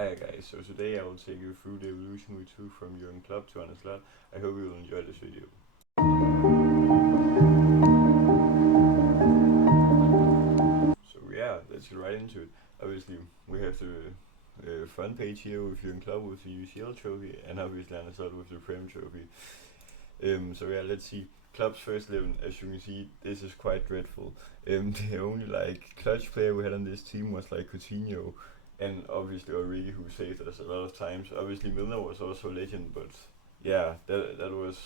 Hi guys, so today I will take you through the evolution we took from Jürgen Klopp to Arne Slot. I hope you will enjoy this video. So yeah, let's get right into it. Obviously, we have the front page here with Jürgen Klopp with the UCL trophy and obviously Arne Slot with the Prem trophy. So yeah, let's see. Klopp's first 11, as you can see, this is quite dreadful. The only clutch player we had on this team was Coutinho, and obviously Origi, who saved us a lot of times. Obviously Milner was also a legend, but yeah, that was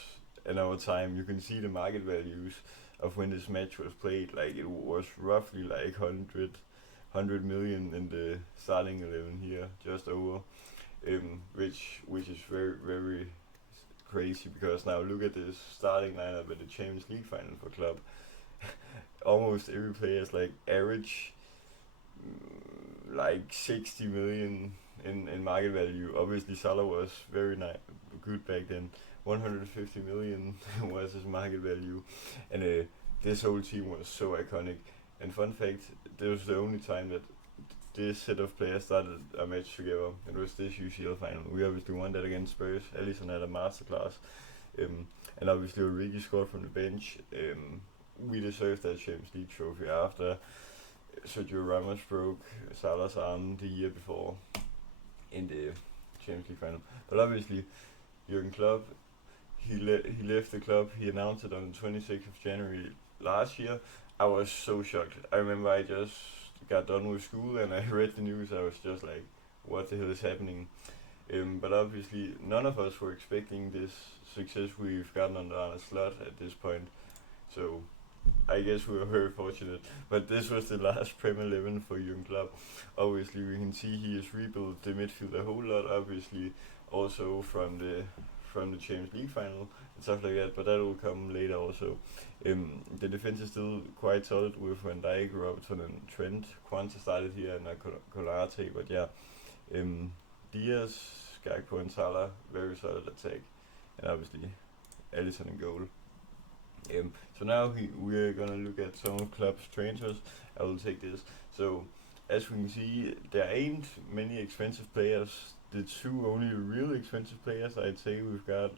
another time. You can see the market values of when this match was played. Like it was roughly 100 million in the starting 11 here, just over. Which is very crazy because now look at this starting lineup at the Champions League final for club. Almost every player is average 60 million in market value. Obviously Salah was very good back then. 150 million was his market value, and this whole team was so iconic. And fun fact, this was the only time that this set of players started a match together. It was this UCL final. We obviously won that against Spurs. Alisson had a masterclass, and obviously Origi scored from the bench. We deserved that Champions League trophy after Sergio Ramos broke Salah's arm the year before in the Champions League final. But obviously, Jürgen Klopp, he left the club. He announced it on the 26th of January last year. I was so shocked. I remember I just got done with school and I read the news. I was just like, what the hell is happening? But obviously, none of us were expecting this success we've gotten under Arne Slot at this point. So I guess we were very fortunate. But this was the last Premier 11 for Jürgen Klopp. Obviously, we can see he has rebuilt the midfield a whole lot. Obviously, also from the Champions League final and stuff like that. But that will come later also. The defense is still quite solid with Van Dijk, Robertson, and Trent. Quanta started here and Konate. But yeah, Diaz, Gakpo, and Salah, very solid attack, and obviously Alisson in goal. So now we're gonna look at some of Klopp's transfers. I will take this. So as we can see, there ain't many expensive players. The two only real expensive players I'd say we've got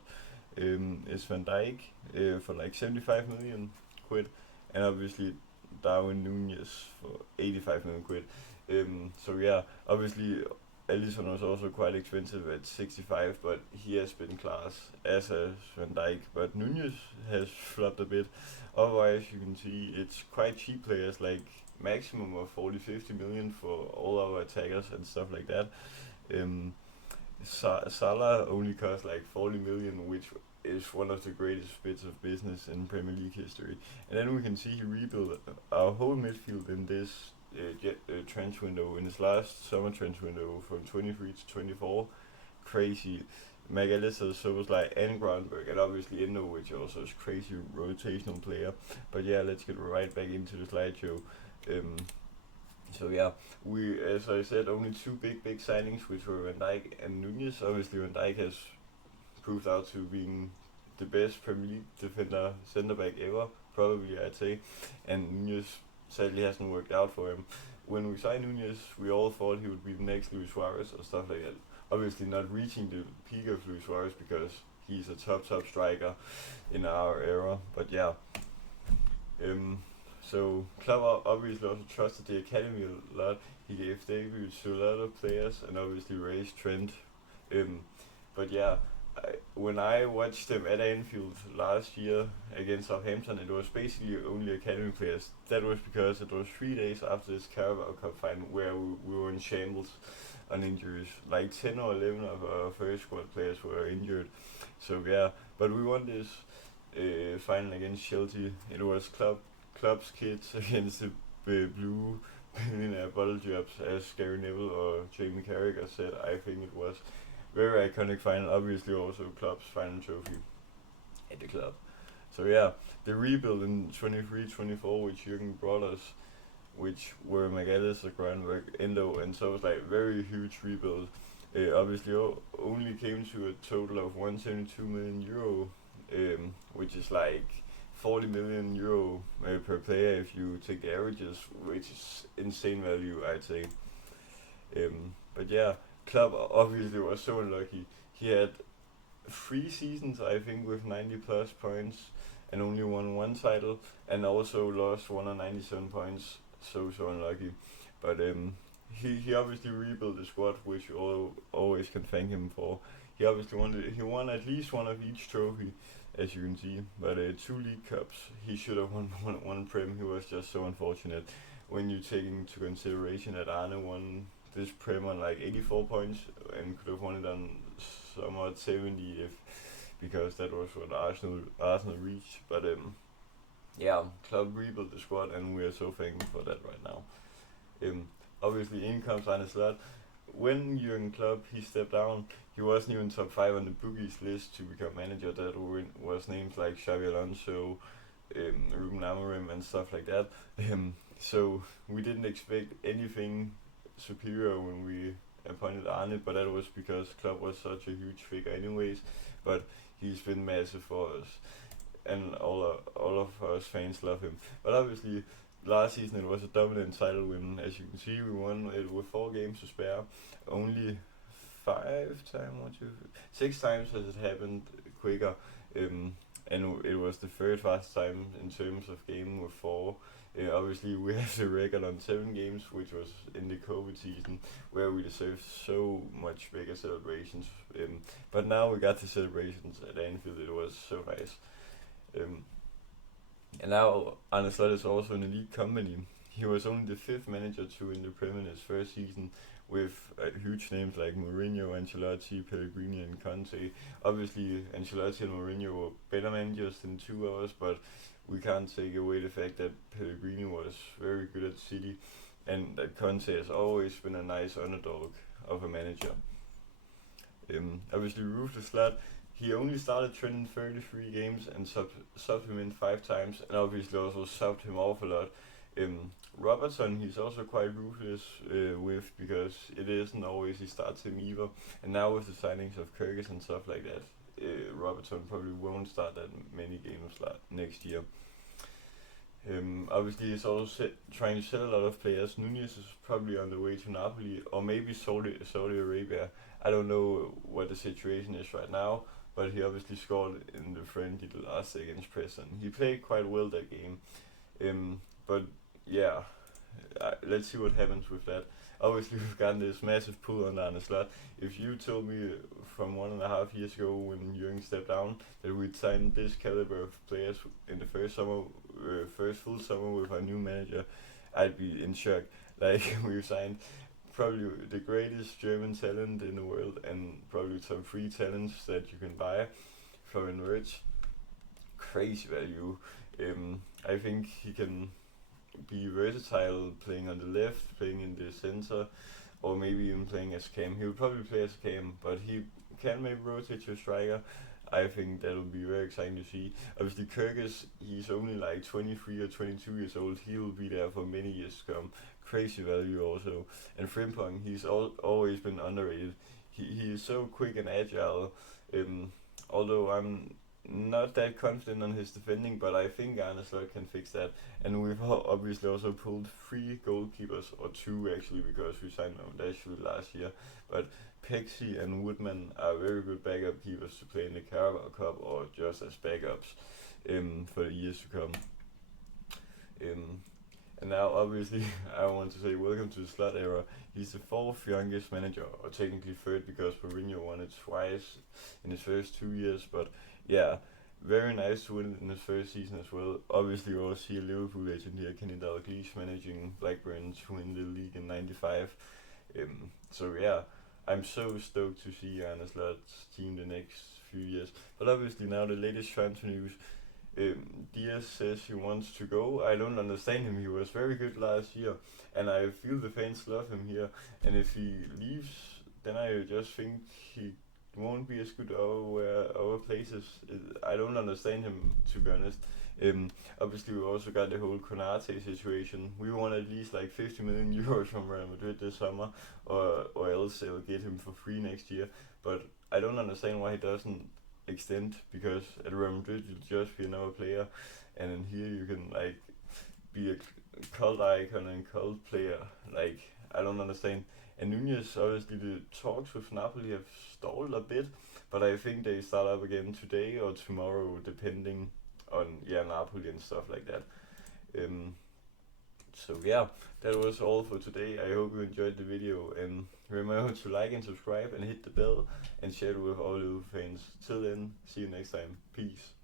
is Van Dijk for 75 million quid, and obviously Darwin Nunez for 85 million quid. So yeah, obviously Alisson was also quite expensive at 65, but he has been class, as has Van Dijk. But Nunez has flopped a bit. Otherwise, you can see it's quite cheap players, like maximum of 40-50 million for all our attackers and stuff like that. Salah only cost 40 million, which is one of the greatest bits of business in Premier League history. And then we can see he rebuilt our whole midfield in this transfer window, in his last summer transfer window from 23 to 24. Crazy. McAllister, Soboslai, and Groundberg, and obviously Endo, which also is crazy rotational player. But yeah, let's get right back into the slideshow. So yeah, we, as I said, only two big signings, which were Van Dijk and Nunez. Obviously Van Dijk has proved out to being the best Premier League defender centre back ever, probably I'd say, and Nunez sadly hasn't worked out for him. When we signed Nunez, we all thought he would be the next Luis Suarez or stuff like that. Obviously not reaching the peak of Luis Suarez because he's a top striker in our era, but yeah. So Klopp obviously also trusted the academy a lot. He gave debuts to a lot of players and obviously raised Trent. But yeah, when I watched them at Anfield last year against Southampton, it was basically only academy players. That was because it was 3 days after this Carabao Cup final where we were in shambles on injuries. 10 or 11 of our first squad players were injured. So yeah, but we won this final against Chelsea. It was Klopp's kids against the blue billionaire bottle jobs, as Gary Neville or Jamie Carragher said. I think it was very iconic final. Obviously also Klopp's final trophy at the club. So yeah, the rebuild in 23-24, which Jürgen brought us, which were McAllister, Groundberg, Endo, and so it was very huge rebuild. Obviously only came to a total of 172 million euro, which is 40 million euro per player if you take the averages, which is insane value, I'd say. But yeah, Klopp obviously was so unlucky. He had 3 seasons, I think, with 90 plus points and only won one title, and also lost 197 points. So unlucky. But he obviously rebuilt the squad, which you always can thank him for. He won at least one of each trophy, as you can see. But 2 League Cups, he should have won one Prem. He was just so unfortunate when you take into consideration that Arne won this Prem on like 84 points and could have won it on somewhat 70 if because that was what Arsenal reached. But yeah, Klopp rebuilt the squad, and we are so thankful for that right now. Obviously, in comes Arne Slot. When Jürgen Klopp he stepped down, he wasn't even top 5 on the bookies list to become manager. That was names like Xabi Alonso, Ruben Amorim, and stuff like that. So we didn't expect anything superior when we appointed Arne, but that was because Klopp was such a huge figure, anyways. But he's been massive for us, and all of us fans love him. But obviously, last season it was a dominant title win. As you can see, we won it with 4 games to spare. Only 6 times has it happened quicker. And it was the third fastest time in terms of game with 4. Obviously, we have the record on 7 games, which was in the COVID season, where we deserved so much bigger celebrations. But now we got the celebrations at Anfield. It was so nice. And now Arne Slot is also in the league company. He was only the 5th manager to win the Premier in his first season, with huge names like Mourinho, Ancelotti, Pellegrini, and Conte. Obviously, Ancelotti and Mourinho were better managers than 2 of us, but we can't take away the fact that Pellegrini was very good at City, and that Conte has always been a nice underdog of a manager. Obviously, Ruthless Slot, he only started Trent 33 games and subbed him in 5 times, and obviously also subbed him off a lot. Robertson, he's also quite ruthless with, because it isn't always he starts him either. And now with the signings of Kyrgyz and stuff like that, Robertson probably won't start that many games next year. Obviously, he's also trying to sell a lot of players. Nunez is probably on the way to Napoli or maybe Saudi Arabia. I don't know what the situation is right now, but he obviously scored in the friendly the last day against Preston. He played quite well that game. But yeah, let's see what happens with that. Obviously, we've gotten this massive pull on Arne Slot. If you told me from 1.5 years ago when Jürgen stepped down that we'd sign this caliber of players in the first full summer with our new manager, I'd be in shock. Like, we've signed probably the greatest German talent in the world, and probably top 3 talents that you can buy for in rich. Crazy value. I think he can be versatile, playing on the left, playing in the center, or maybe even playing as cam. He will probably play as cam, but he can maybe rotate to a striker. I think that will be very exciting to see. Obviously, Kyrgyz, he's only like 23 or 22 years old. He will be there for many years to come. Crazy value also. And Frimpong, he's always been underrated. He is so quick and agile. Although I'm not that confident on his defending, but I think Arne Slot can fix that. And we've obviously also pulled 3 goalkeepers, or 2 actually, because we signed Dashwood last year. But Pexi and Woodman are very good backup keepers to play in the Carabao Cup or just as backups for the years to come. And now obviously I want to say welcome to the Slot era. He's the 4th youngest manager, or technically 3rd because Mourinho won it twice in his first 2 years, but yeah, very nice to win it in his first season as well. Obviously, we also see a Liverpool legend here, Kenny Dalglish, managing Blackburn to win the league in '95. So yeah, I'm so stoked to see Arne Slot's team the next few years. But obviously now the latest transfer news. Diaz says he wants to go. I don't understand him. He was very good last year, and I feel the fans love him here. And if he leaves, then I just think he won't be as good our places. I don't understand him, to be honest. Obviously, we also got the whole Konate situation. We want at least like 50 million euros from Real Madrid this summer, or else they'll get him for free next year. But I don't understand why he doesn't extend, because at Real Madrid you'll just be another player, and in here you can like be a cult icon and cult player. Like, I don't understand. And Nunez, obviously, the talks with Napoli have stalled a bit, but I think they start up again today or tomorrow, depending on Napoli and stuff like that. So yeah, that was all for today. I hope you enjoyed the video, and remember to like and subscribe and hit the bell and share it with all you fans. Till then, see you next time. Peace.